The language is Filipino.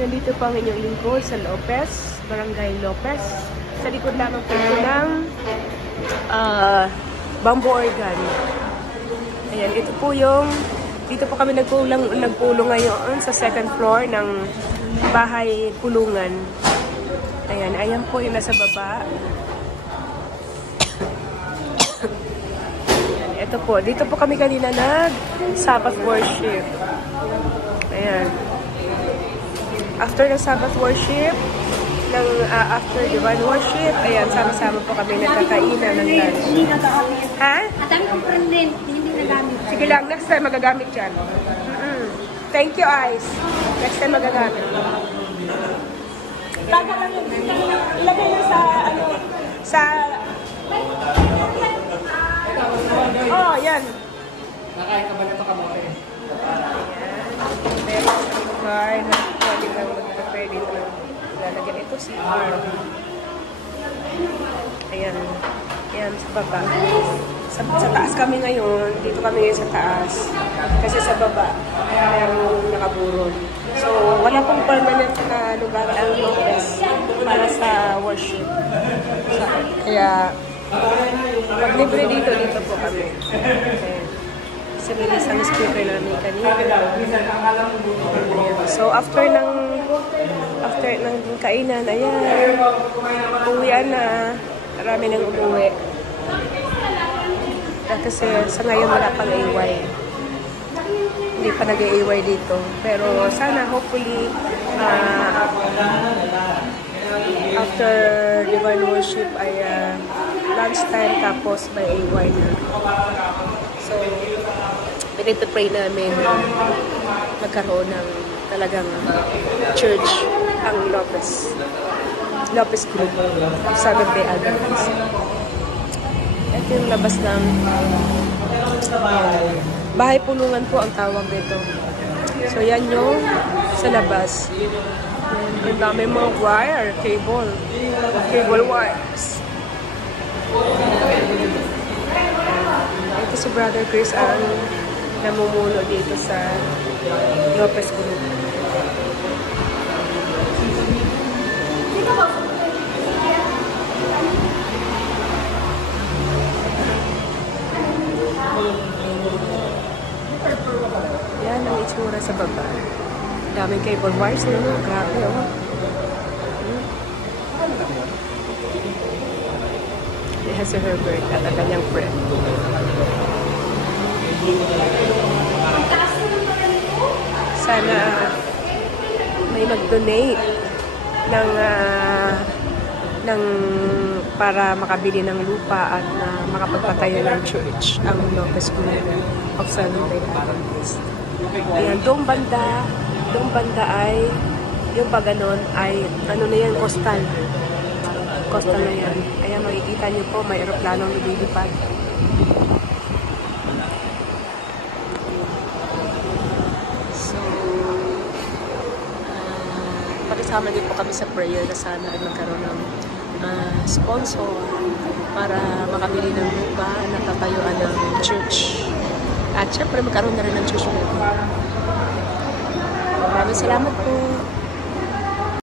Nandito po ang inyong lingkod sa Lopez, Barangay Lopez. Sa likod lamang po ito ng bamboo organ. Ayan, ito po yung, dito po kami nagpulong ngayon sa second floor ng bahay pulungan. Ayan, ayan po yung nasa baba. Ayan, ito po, dito po kami kanina nag-Sabbath worship. Ayan. After ng Sabbath worship, after divine worship, ayan, sama-sama po kami nagkakainan ng lunch. Ha? At ang comprenden, hindi nagamit. Sige lang, next time magagamit yan. Thank you, Ice. Next time magagamit. Taga lang yung ilagay mo sa, sa... Oh, yan. Nakain ka ba nito kamote? Ayan. Meron sa lugar na pwede lang mag-prepare dito. Lalagyan ito si R. Ayan. Ayan, sa baba. Sa taas kami ngayon. Dito kami ngayon sa taas. Kasi sa baba, mayroong nakaburon. So, wala pong permanent na lugar ang Lopez para sa worship. Kaya, pag libre dito po kami. Ayan. Kasi may isang speaker namin kanina. So, after ng kainan, ayan, uwian na. Marami nang umuwi. Kasi sa ngayon wala pang AY. Hindi pa nag-AY dito. Pero sana hopefully after divine worship ay lunchtime tapos may AY na. So, pinipray namin magkaroon ng talagang church ang Lopez Group of Seventh-day Adventist. Ito yung labas ng bahay pulungan po ang tawag dito. So yan yung sa labas. Ang dami mga wire, cable wires. Ito si Brother Chris ang namumuno dito sa Lopez Group. Yan ang itsura sa baba. Daming cable wires na, no? Grabe, oh. Yan si Herbert at ang kanyang friend. Sana may mag-donate ng para makabili ng lupa at makapagpatayo ng church ang Lopez Group of Seventh-day Adventist. Ayan, doong banda ay yung paganon ay ano na yan, coastal na yan. Ayan, makikita nyo po may aeroplanong lumilipad. So pakisama din po kami sa prayer na sana ay magkaroon ng sponsor para makabili ng lupa na tatayuan ng church. At syempre magkaroon na rin ng church. Maraming salamat po.